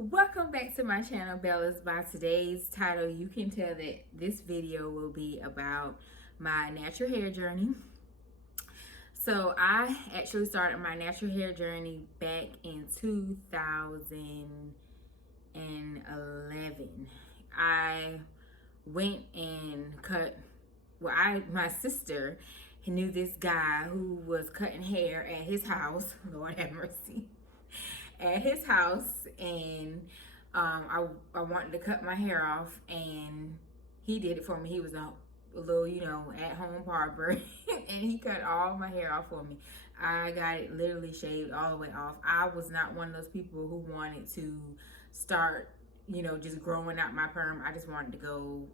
Welcome back to my channel, Bella's. By today's title, you can tell that this video will be about my natural hair journey. So I actually started my natural hair journey back in 2011. I went and cut, my sister knew this guy who was cutting hair at his house. Lord have mercy. At his house, and I wanted to cut my hair off, and he did it for me. He was a little, at home barber, and he cut all my hair off for me. I got it literally shaved all the way off. I was not one of those people who wanted to start, just growing out my perm. I just wanted to go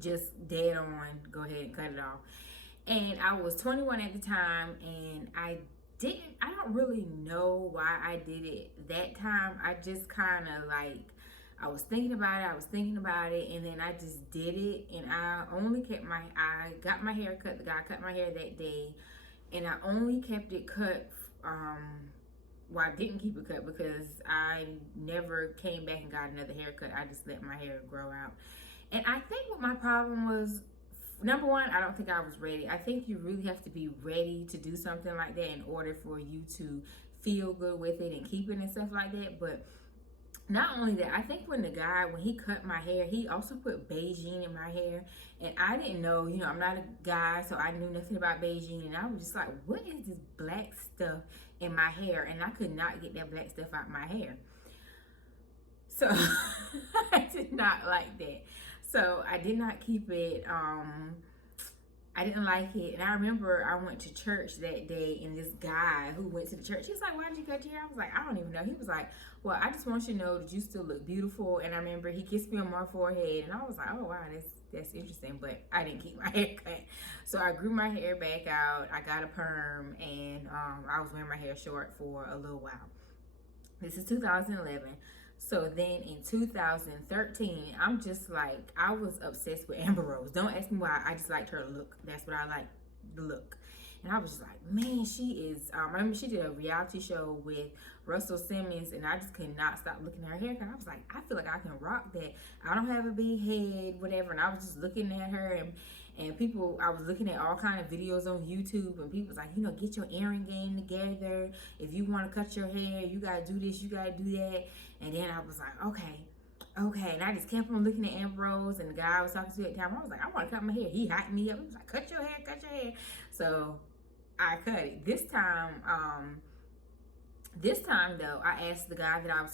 just dead on, go ahead and cut it off. And I was 21 at the time, and I don't really know why I did it that time. I just kind of I was thinking about it, and then I just did it. And I got my hair cut. The guy cut my hair that day, and I only kept it cut. I didn't keep it cut because I never came back and got another haircut. I just let my hair grow out. And I think what my problem was, number one, I don't think I was ready. I think you really have to be ready to do something like that in order for you to feel good with it and keep it and stuff like that. But not only that, I think when he cut my hair, he also put Beijing in my hair. And I didn't know, I'm not a guy, so I knew nothing about Beijing. And I was just like, what is this black stuff in my hair? And I could not get that black stuff out my hair. So I did not like that. So I did not keep it. I didn't like it. And I remember I went to church that day, and this guy who went to the church, he was like, why did you cut your hair? I was like, I don't even know. He was like, well, I just want you to know that you still look beautiful. And I remember he kissed me on my forehead, and I was like, oh wow, that's interesting. But I didn't keep my hair cut. So I grew my hair back out. I got a perm, and I was wearing my hair short for a little while. This is 2011. So then in 2013, I'm just like, I was obsessed with Amber Rose. Don't ask me why. I just liked her look. That's what I like, the look. And I was just like, man, she is, I remember she did a reality show with Russell Simmons, and I just could not stop looking at her hair. And I was like, I feel like I can rock that. I don't have a big head, whatever. And I was just looking at her, and people, I was looking at all kind of videos on YouTube, and people was like, get your earring game together. If you want to cut your hair, you got to do this, you got to do that. And then I was like, okay. And I just kept on looking at Amber Rose, and the guy I was talking to at the time, I was like, I want to cut my hair. He hyped me up. He was like, cut your hair. So I cut it. This time though, I asked the guy that I was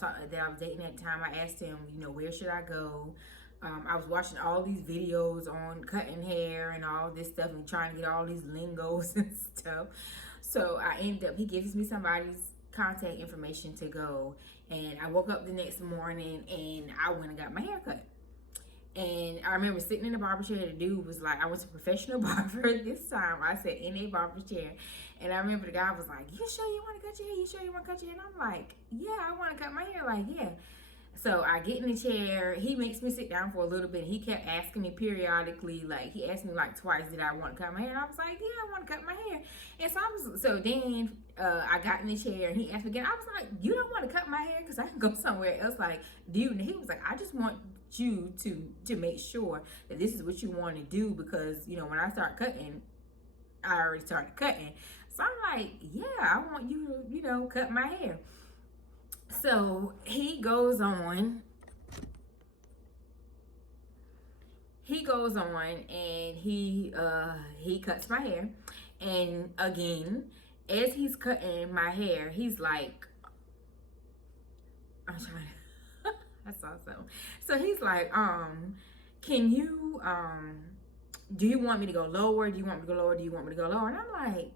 dating at the time, I asked him, where should I go? I was watching all these videos on cutting hair and all this stuff and trying to get all these lingos and stuff. So he gives me somebody's contact information to go. And I woke up the next morning, and I went and got my hair cut. And I remember sitting in the barber chair. The dude was like, I was a professional barber this time. I sat in a barber chair. And I remember the guy was like, you sure you want to cut your hair? You sure you want to cut your hair? And I'm like, yeah, I want to cut my hair. Like, yeah. So I get in the chair. He makes me sit down for a little bit. He kept asking me periodically, like he asked me like twice, did I want to cut my hair? And I was like, yeah, I want to cut my hair. And so then I got in the chair, and he asked me again. I was like, you don't want to cut my hair? Because I can go somewhere else. Like, dude. And he was like, I just want you to make sure that this is what you want to do, because when I start cutting, I already started cutting. So I'm like, yeah, I want you to cut my hair. So he goes on and he cuts my hair. And again, as he's cutting my hair, he's like, I'm trying to I saw something. So he's like, can you do you want me to go lower? Do you want me to go lower? Do you want me to go lower? And I'm like,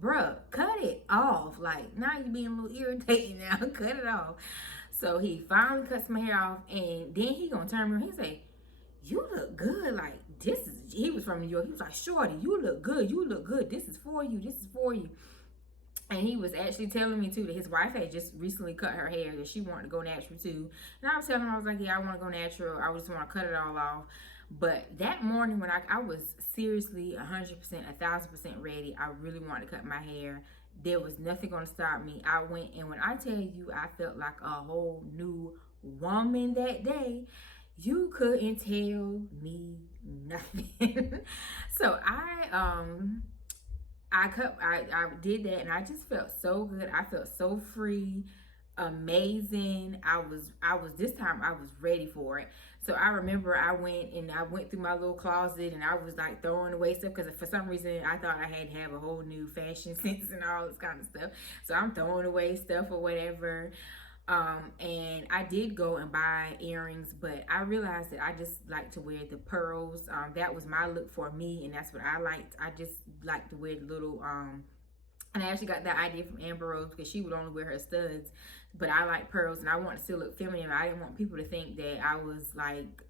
bruh, cut it off. Like, now you're being a little irritating now. Cut it off. So he finally cuts my hair off, and then he gonna turn me around. He say, you look good. Like, he was from New York. He was like, shorty, you look good. You look good. This is for you. This is for you. And he was actually telling me too that his wife had just recently cut her hair, that she wanted to go natural too. And I was telling him, I was like, yeah, I want to go natural. I just want to cut it all off. But that morning when I was seriously 100%, 1,000% ready, I really wanted to cut my hair. there was nothing gonna stop me. I went, and when I tell you, I felt like a whole new woman that day. You couldn't tell me nothing. So I did that, and I just felt so good. I felt so free, amazing. I was this time I was ready for it. So I remember I went through my little closet, and I was like throwing away stuff because for some reason I thought I had to have a whole new fashion sense and all this kind of stuff. So I'm throwing away stuff or whatever. And I did go and buy earrings, but I realized that I just like to wear the pearls. That was my look for me, and that's what I liked. I just like to wear the little and I actually got that idea from Amber Rose because she would only wear her studs, but I like pearls, and I want to still look feminine. I didn't want people to think that I was like,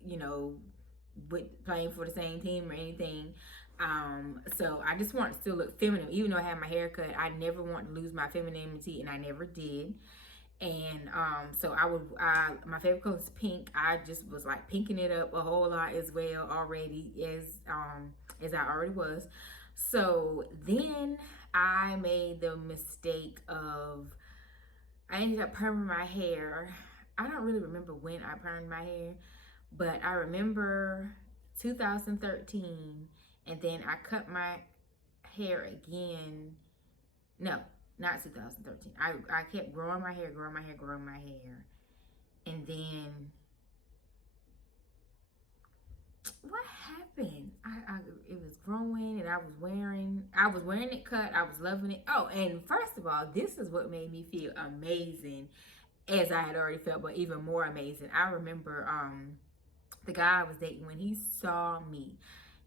playing for the same team or anything. So I just want to still look feminine, even though I had my hair cut. I never want to lose my femininity, and I never did. And so my favorite color is pink. I just was like pinking it up a whole lot as well already, as I already was. So then I made the mistake of, I ended up perming my hair. I don't really remember when I permed my hair, but I remember 2013, and then I cut my hair again. No, not 2013. I kept growing my hair. And then what happened? It was growing, and I was wearing it cut. I was loving it. Oh, and first of all, this is what made me feel amazing, as I had already felt, but even more amazing. I remember the guy I was dating, when he saw me,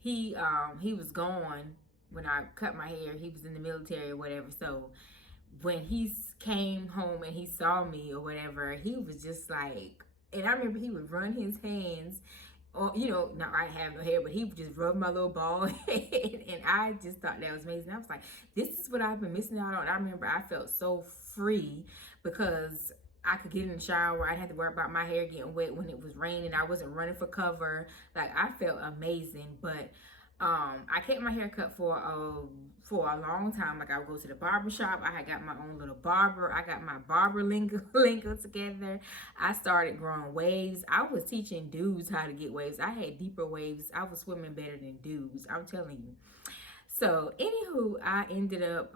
he was gone when I cut my hair. He was in the military or whatever. So when he came home and he saw me or whatever, he was just like, and I remember he would run his hands on, now I have no hair, but he would just rub my little bald head, and I just thought that was amazing. I was like, this is what I've been missing out on. I remember I felt so free because I could get in the shower. I didn't have to worry about my hair getting wet when it was raining. I wasn't running for cover. Like, I felt amazing. But I kept my hair cut for a long time. Like, I would go to the barber shop. I had got my own little barber. I got my barber lingo together. I started growing waves. I was teaching dudes how to get waves. I had deeper waves. I was swimming better than dudes, I'm telling you. So anywho, I ended up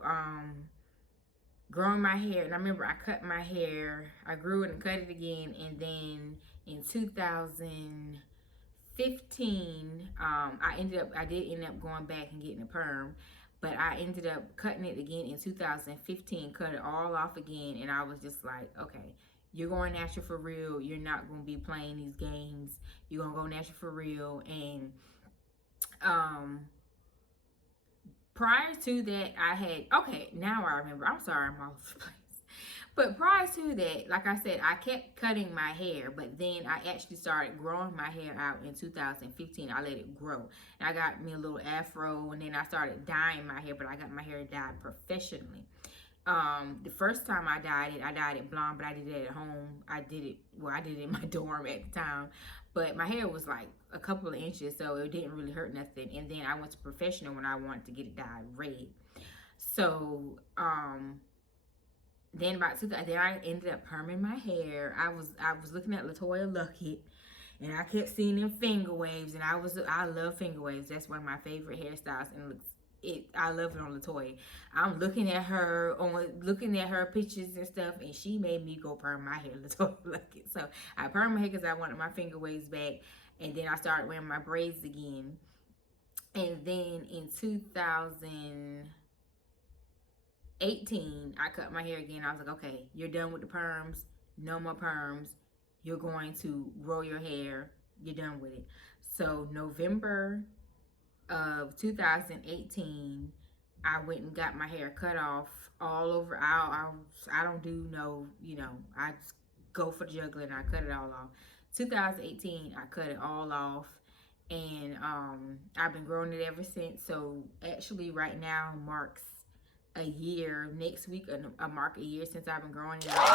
growing my hair, and I remember I cut my hair. I grew it and cut it again, and then in 2015, I did end up going back and getting a perm, but I ended up cutting it again in 2015, cut it all off again, and I was just like, okay, you're going natural for real. You're not going to be playing these games. You're going to go natural for real. And prior to that, now I remember. I'm sorry, I'm all over the place. But prior to that, like I said, I kept cutting my hair, but then I actually started growing my hair out in 2015. I let it grow. And I got me a little afro, and then I started dyeing my hair, but I got my hair dyed professionally. The first time I dyed it blonde, but I did it at home. I did it in my dorm at the time. But my hair was like a couple of inches, so it didn't really hurt nothing. And then I went to professional when I wanted to get it dyed red. So, then I ended up perming my hair. I was looking at LaToya Luckett, and I kept seeing them finger waves, and I love finger waves. That's one of my favorite hairstyles, and I love it on LaToya. I'm looking at her pictures and stuff, and she made me go perm my hair, LaToya Luckett. So I permed my hair because I wanted my finger waves back, and then I started wearing my braids again. And then in 2018, I cut my hair again. I was like, okay, you're done with the perms. No more perms. You're going to grow your hair. You're done with it. So November of 2018, I went and got my hair cut off all over. I don't do no, I just go for the juggler and I cut it all off. 2018, I cut it all off, and I've been growing it ever since. So actually right now marks a year. Next week, a mark a year since I've been growing it out. And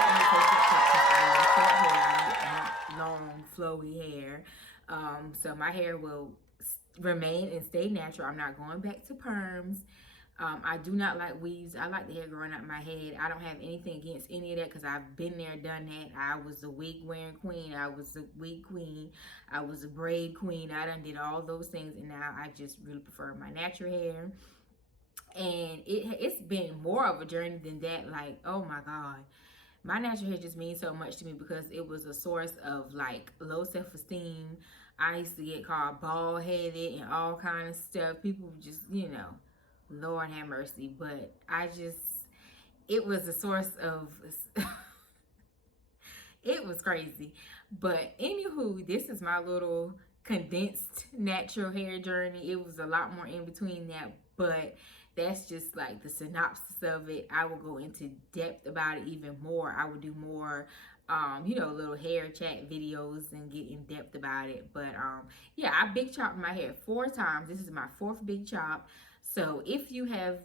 I do have it long, flowy hair. So my hair will remain and stay natural. I'm not going back to perms. I do not like weaves. I like the hair growing out my head. I don't have anything against any of that because I've been there, done that. I was a wig wearing queen. I was a wig queen. I was a braid queen. I done did all those things, and now I just really prefer my natural hair. And it's been more of a journey than that. Like, oh my God, my natural hair just means so much to me because it was a source of like low self-esteem. I used to get called bald headed and all kind of stuff. People just, Lord have mercy. But it was a source of it was crazy. But anywho, this is my little condensed natural hair journey. It was a lot more in between that, but that's just like the synopsis of it. I will go into depth about it even more. I will do more little hair chat videos and get in depth about it. But yeah, I big chopped my hair 4 times. This is my 4th big chop. So if you have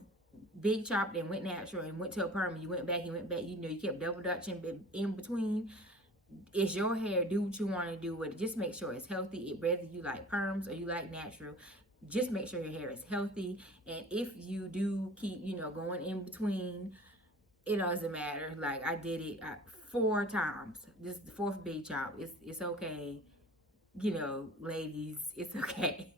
big chopped and went natural and went to a perm and you went back, you kept double dutching in between, it's your hair. Do what you want to do with it. Just make sure it's healthy. Whether you like perms or you like natural, just make sure your hair is healthy. And if you do keep, going in between, it doesn't matter. Like I did it 4 times. This is the 4th big chop. It's okay. Ladies, it's okay.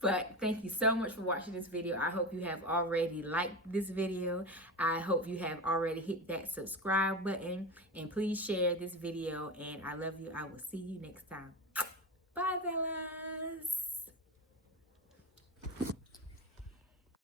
But thank you so much for watching this video. I hope you have already liked this video. I hope you have already hit that subscribe button. And please share this video. And I love you. I will see you next time. Bye, Bella.